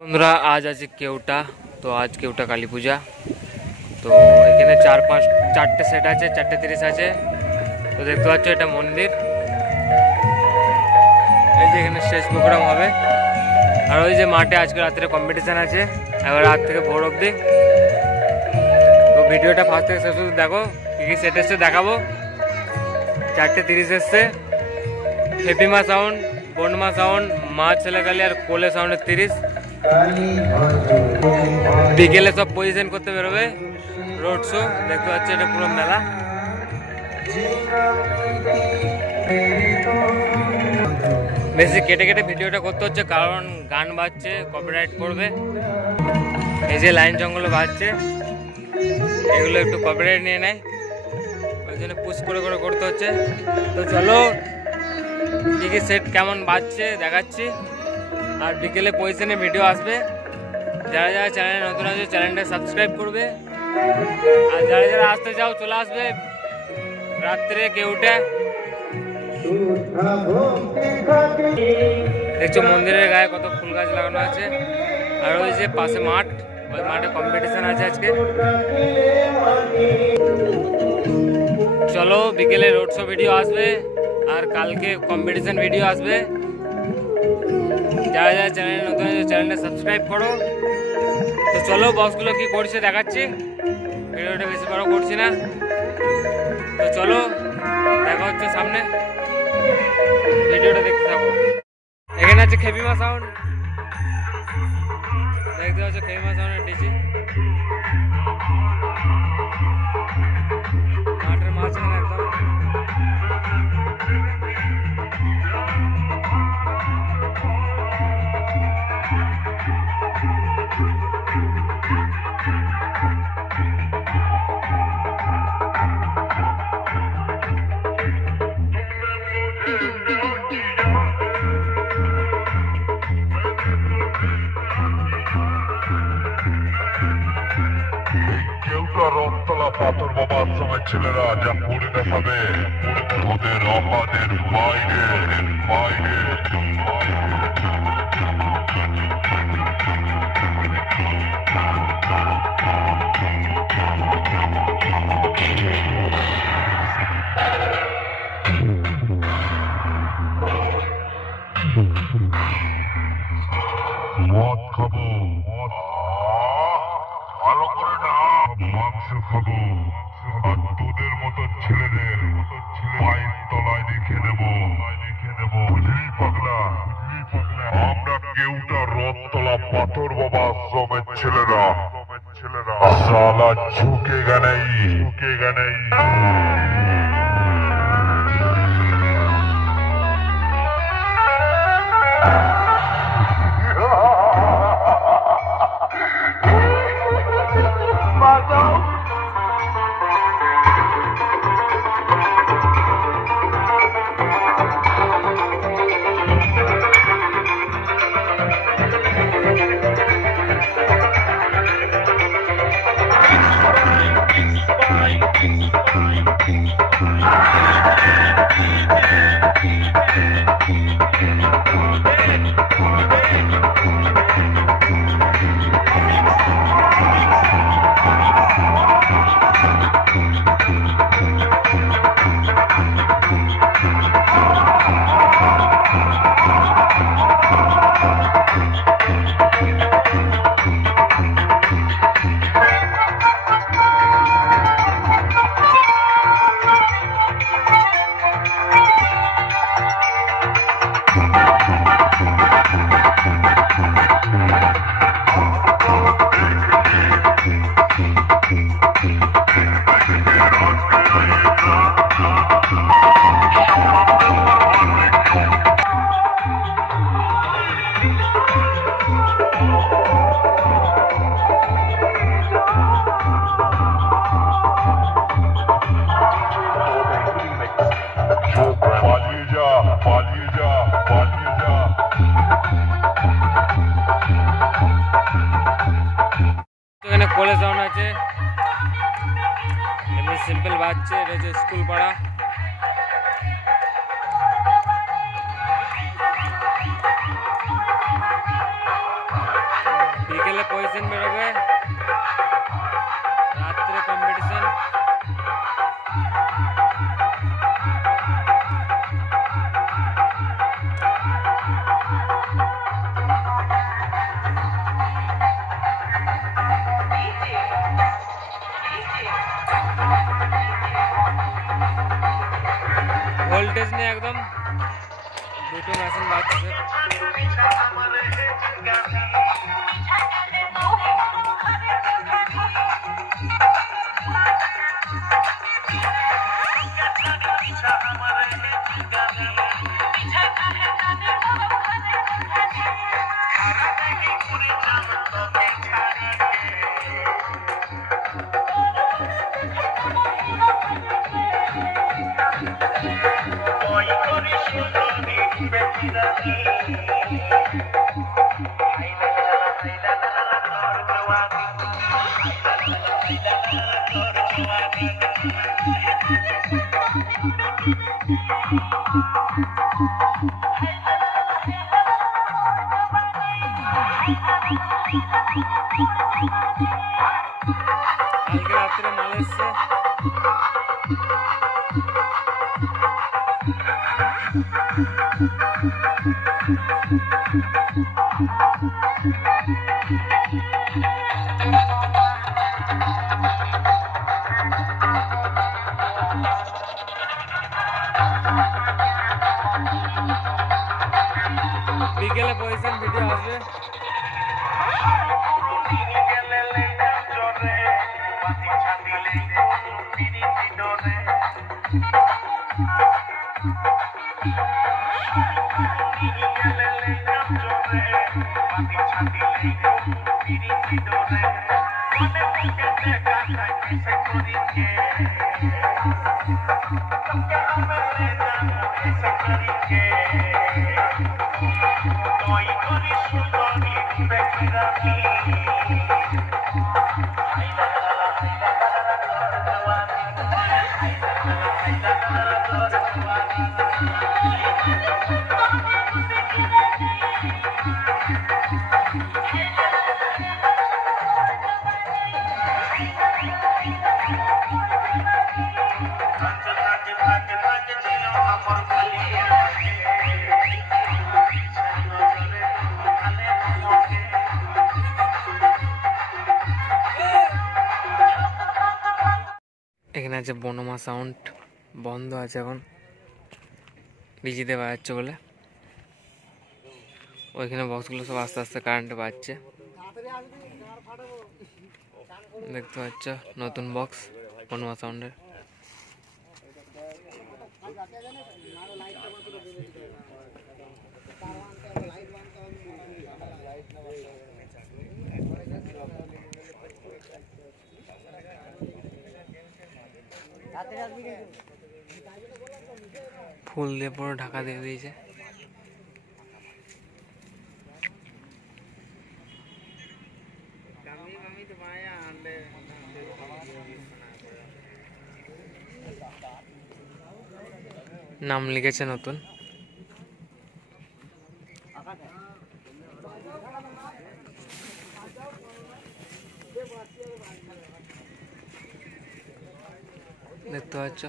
বন্ধুরা আজ আছে কেউটা। তো আজ কেউটা কালী পূজা। তো এখানে চারটে সেট আছে, 4:30 আছে। তো দেখতে পাচ্ছ এটা মন্দির। এই যে এখানে স্টেজ প্রোগ্রাম হবে। আর ওই যে মাঠে আজকে রাত্রে কম্পিটিশান আছে, এবার রাত থেকে ভোর অবধি। তো ভিডিওটা ফার্স্ট থেকে শেষ অবধি দেখো, কী কী সেট এসছে দেখাবো। 4:30 এসছে হেপিমা সাউন্ড, বনমা সাউন্ড, মা ছেলেকালী আর কোলে সাউন্ডের 30। বিকেলে সব পজিশন করতে বেরোবে, রোড শো দেখতে পাচ্ছি। এটা পুরো মেলা। বেশি কেটে কেটে ভিডিওটা করতে হচ্ছে কারণ গান বাজছে, কপিরাইট পড়বে। এই যে লাইন জঙ্গল বাজছে, এগুলো একটু কপিরাইট নিয়ে নেয়, ওই জন্য পুশ করে করে করতে হচ্ছে। তো চলো কী কী সেট কেমন বাজছে দেখাচ্ছি। আর বিকেলে পজিশনে ভিডিও আসবে। যারা যারা চ্যানেলে নতুন আছে চ্যানেলটা সাবস্ক্রাইব করবে। আর যারা যারা আসতে চাও চলে আসবে রাত্রে কেউটা। দেখছো মন্দিরের গায়ে কত ফুল গাছ লাগানো আছে। আর ওই যে পাশে মাঠ, ওই মাঠে কম্পিটিশন আছে আজকে। চলো বিকেলে রোড শো ভিডিও আসবে আর কালকে কম্পিটিশন ভিডিও আসবে। যারা যারা চ্যানেলে নতুন আছে চ্যানেলটা সাবস্ক্রাইব করো। তো চলো বক্সগুলো কি করছে দেখাচ্ছি, ভিডিওটা বেশি বড় করছি না। তো চলো দেখা হচ্ছে সামনে, ভিডিওটা দেখতে থাকো। এখানে আছে খেপিমা সাউন্ড, দেখতে পাচ্ছ খেপিমা সাউন্ডের ডিজি। মাঠের মাঝখানে একদম। রথতলা পাথর বাবা আশ্রমের ছেলেরা যা করে দেখাবে ওদের অহাদের বাইরে বাইরে। মদ খাবো, ভালো করে না, মাংস খাবো। আর তোদের মতো ছেলেদের পায়ের তলায় রেখে দেবো, বুঝলি পাগলা? আমরা কেউটা রথতলা পাথর বাবা আশ্রমের ছেলেরা সালা ঝুঁকে গানাই। এখানে কোলে সাউন্ড আছে, এমনি সিম্পল বাজছে। এটা হচ্ছে স্কুল পাড়া। বিকেলে পজিশন বেরোবে, রাত্রে কম্পিটিশন। ভোল্টেজ নেই একদম, দুটো মেশিন বাজছে। কালকে রাত্রে মাল এসছে। বিকেলে পজিশন ভিডিও আসবে। এখানে আছে বনমা সাউন্ড, বন্ধ আছে এখন, ডিজিতে বাজাচ্ছে বলে। ওইখানে বক্সগুলো সব আস্তে আস্তে কারেন্টে বাজছে, দেখতে পাচ্ছ নতুন বক্স বনমা সাউন্ডের। ফুল দিয়ে পুরো ঢাকা দিয়ে দিয়েছে। নাম লিখেছে নতুন। দেখতে পাচ্ছ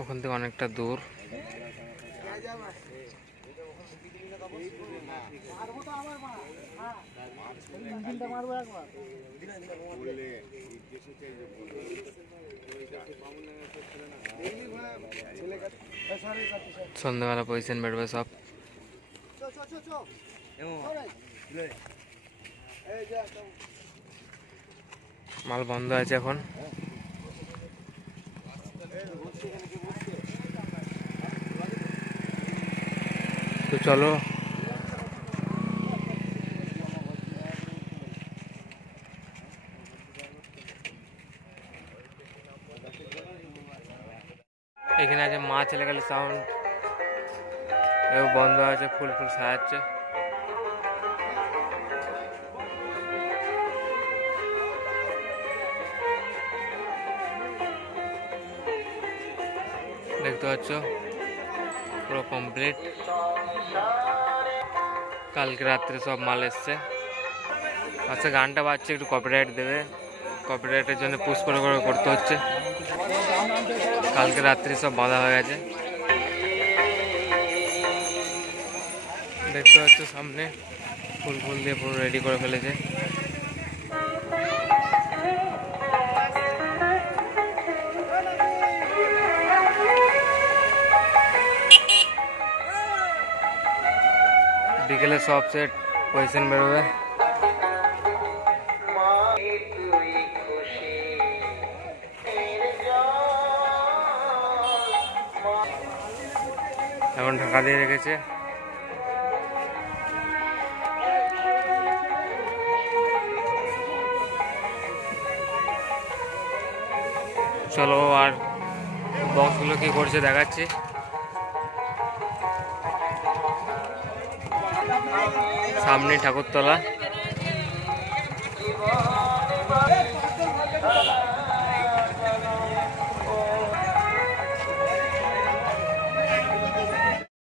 ওখান থেকে অনেকটা দূর। সন্ধ্যাবেলা পজিশন বেরোবে সব। মাল বন্ধ আছে এখন। তো চলো এখানে আছে মা ছেলেকালী সাউন্ড, এও বন্ধ আছে, ফুল ফুল সাজাচ্ছে। দেখতে পাচ্ছ পুরো কমপ্লিট। কালকে রাত্রে সব মাল এসছে। আচ্ছা গানটা বাজছে, একটু কপিরাইট দেবে, কপিরাইটের জন্য পুশ করে করতে হচ্ছে। কালকে রাত্রে সব বাঁধা হয়ে গেছে। দেখতে পাচ্ছ সামনে ফুল ফুল দিয়ে পুরো রেডি করে ফেলেছে। বিকেলে সব সেট পজিশন বেরোবে। এখন ঢাকা দিয়ে রেখেছে। চলো আর বক্সগুলো কি করছে দেখাচ্ছি। সামনে ঠাকুরতলা।